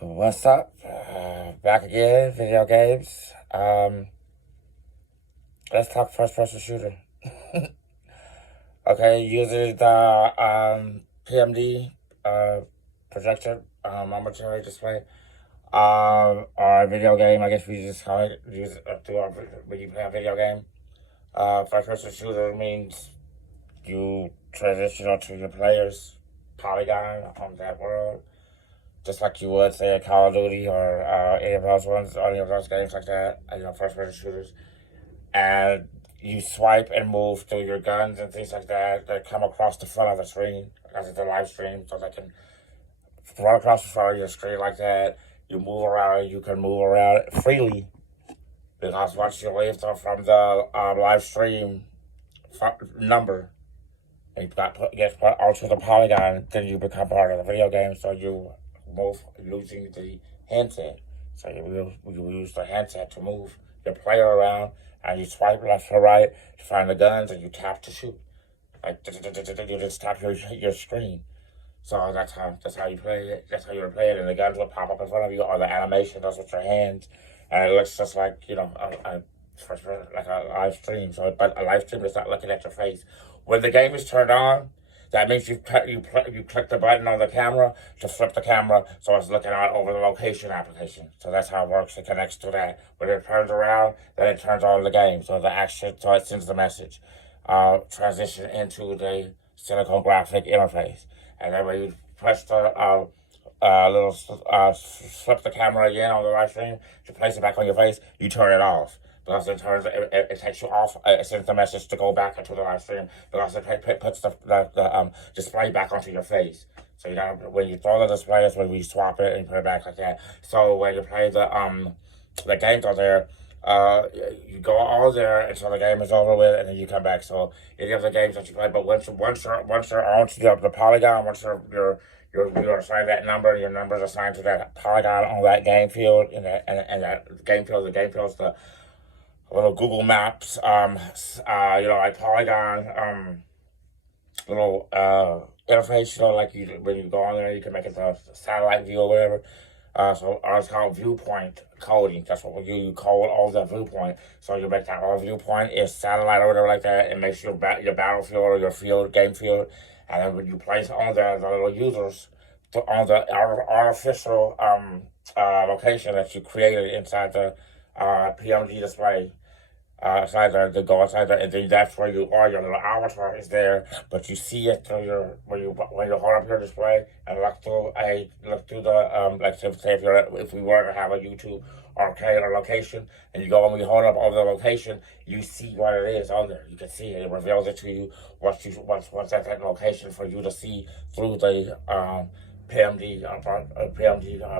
What's up? Back again, video games. Let's talk first person shooter. Okay, using the PMD projector momentary display. Or video game, I guess we just call it, use it to our, when you play a video game. First person shooter means you transition onto your player's polygon on that world, just like you would say a Call of Duty or any of those ones, any of those games like that, first person shooters. And you swipe and move through your guns and things like that come across the front of the screen as it's a live stream, so they can run across the front of your screen like that. You move around, you can move around freely because once you leave from the live stream number, and gets put onto the polygon, then you become part of the video game. So you move using the handset. So you use the handset to move your player around, and you swipe left or right to find the guns, and you tap to shoot. Like you just tap your screen. So that's how you play it. That's how you play it, and the guns will pop up in front of you, or the animation does with your hands, and it looks just like like a live stream. So, but a live stream is not looking at your face. When the game is turned on, that means you click the button on the camera to flip the camera, so it's looking out over the location application. So that's how it works. It connects to that. When it turns around, then it turns on the game. So the action, so it sends the message. Transition into the silicon graphic interface, and then when you press the little flip the camera again on the live stream to place it back on your face, you turn it off. Because it takes you off, it sends the message to go back into the live stream because it puts the display back onto your face. So you gotta, when you throw the display, that's when we swap it and put it back like that. So when you play the games on there, you go all there until the game is over with, and then you come back. So any of the games that you play, but once you're on the polygon, once you're assigned that number, your number is assigned to that polygon on that game field, and that game field, the game field is the little Google Maps, like Polygon, little interface, like when you go on there, you can make it a satellite view or whatever. So it's called viewpoint coding. That's what we do. You code all the viewpoint. So you make that all viewpoint is satellite or whatever like that. It makes your battlefield or your game field. And then when you place on the little users on the artificial location that you created inside the PMG display, inside the go inside there, and then that's where you are. Your little avatar is there, but you see it through your when you hold up your display and look through the like say if we were to have a YouTube arcade or location, and you go and we hold up over the location, you see what it is on there. You can see it. It reveals it to you what's at that location for you to see through the PMG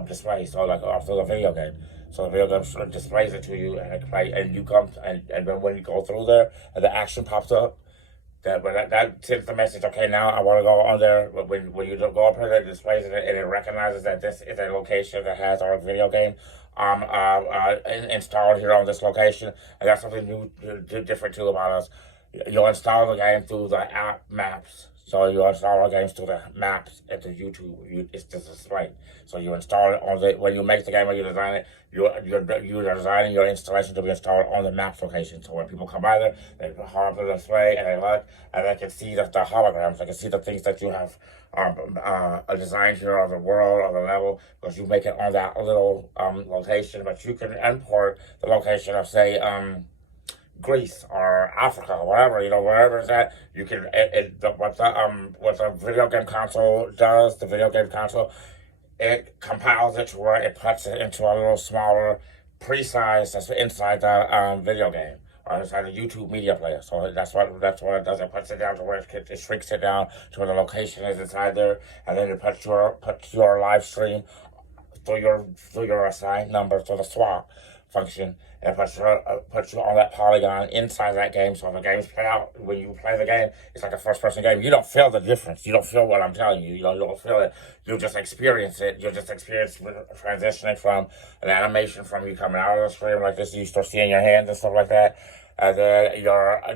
display. So like through the video game. So the video game displays it to you, and you come and then when you go through there and the action pops up, that sends the message. Okay, now I want to go on there. When you go up here, it displays it and it recognizes that this is a location that has our video game installed here on this location, and that's something new, different too about us. You'll install the game through the app Maps. So you install our games through the maps at the YouTube. It's just a display. So you install it on the when you make the game or you design it. You're designing your installation to be installed on the maps location. So when people come by there, they hold up the display and they look and they can see the holograms. They can see the things that you have designed here on the world or the level because you make it on that little location. But you can import the location of say Greece or Africa, or whatever, wherever it's at, you can, what the video game console does, the video game console, it compiles it to where it puts it into a little smaller pre-size that's inside the video game or inside the YouTube media player. So that's what it does. It puts it down to where it shrinks it down to where the location is inside there, and then it puts your live stream through your assigned number to the swap function and puts you on that polygon inside that game. So the game's play out when you play the game, it's like a first person game. You don't feel the difference. You don't feel what I'm telling you. You don't feel it. You just experience it. You just experience transitioning from an animation from you coming out of the screen like this. You start seeing your hands and stuff like that. And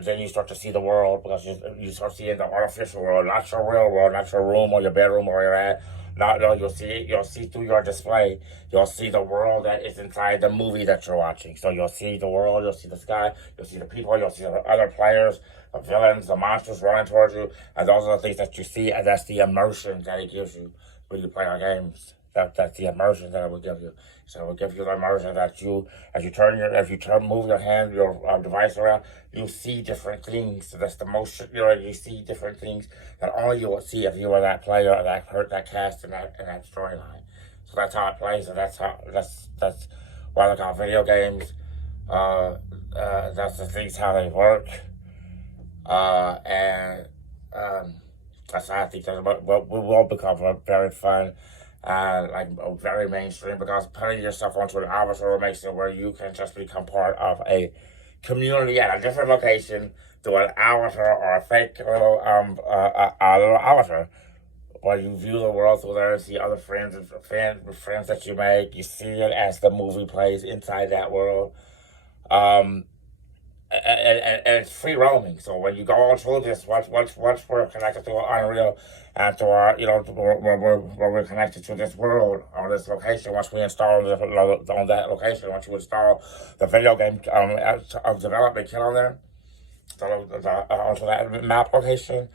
then you start to see the world because you start seeing the artificial world, not your real world, not your room or your bedroom or where you're at, No, you'll see through your display. You'll see the world that is inside the movie that you're watching. So you'll see the world, you'll see the sky, you'll see the people, you'll see the other players, the villains, the monsters running towards you, and those are the things that you see, and that's the immersion that it gives you when you play our games. That's the immersion that it will give you. So it will give you the immersion that you, move your hand, your device around, you see different things. So that's the motion. You see different things that only you will see if you were that player or that cast in that storyline. So that's how it plays, and that's why I call video games. That's the things how they work, and that's how I think that will become very fun. Like very mainstream, because putting yourself onto an avatar makes it where you can just become part of a community at a different location through an avatar or a fake little a little avatar, where you view the world through there and see other friends that you make. You see it as the movie plays inside that world. Um, and it's free roaming. So when you go on through this, once we're connected to Unreal and to our, we're connected to this world or this location, once we install on that location, once you install the video game development kit on there, onto that map location,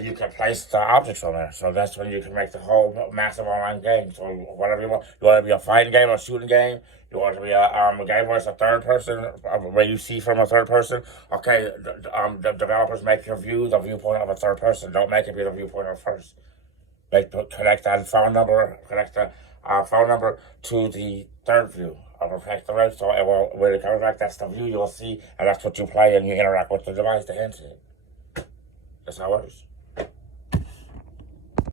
you can place the objects on there. So that's when you can make the whole massive online game. So whatever you want. You want to be a fighting game or a shooting game? You want to be a game where it's a third person, where you see from a third person? Okay, the developers make your view the viewpoint of a third person. Don't make it be the viewpoint of first. Connect the phone number to the third view. Connect the right, so when it comes back, that's the view you'll see, and that's what you play, and you interact with the device, the handset. That's how it works.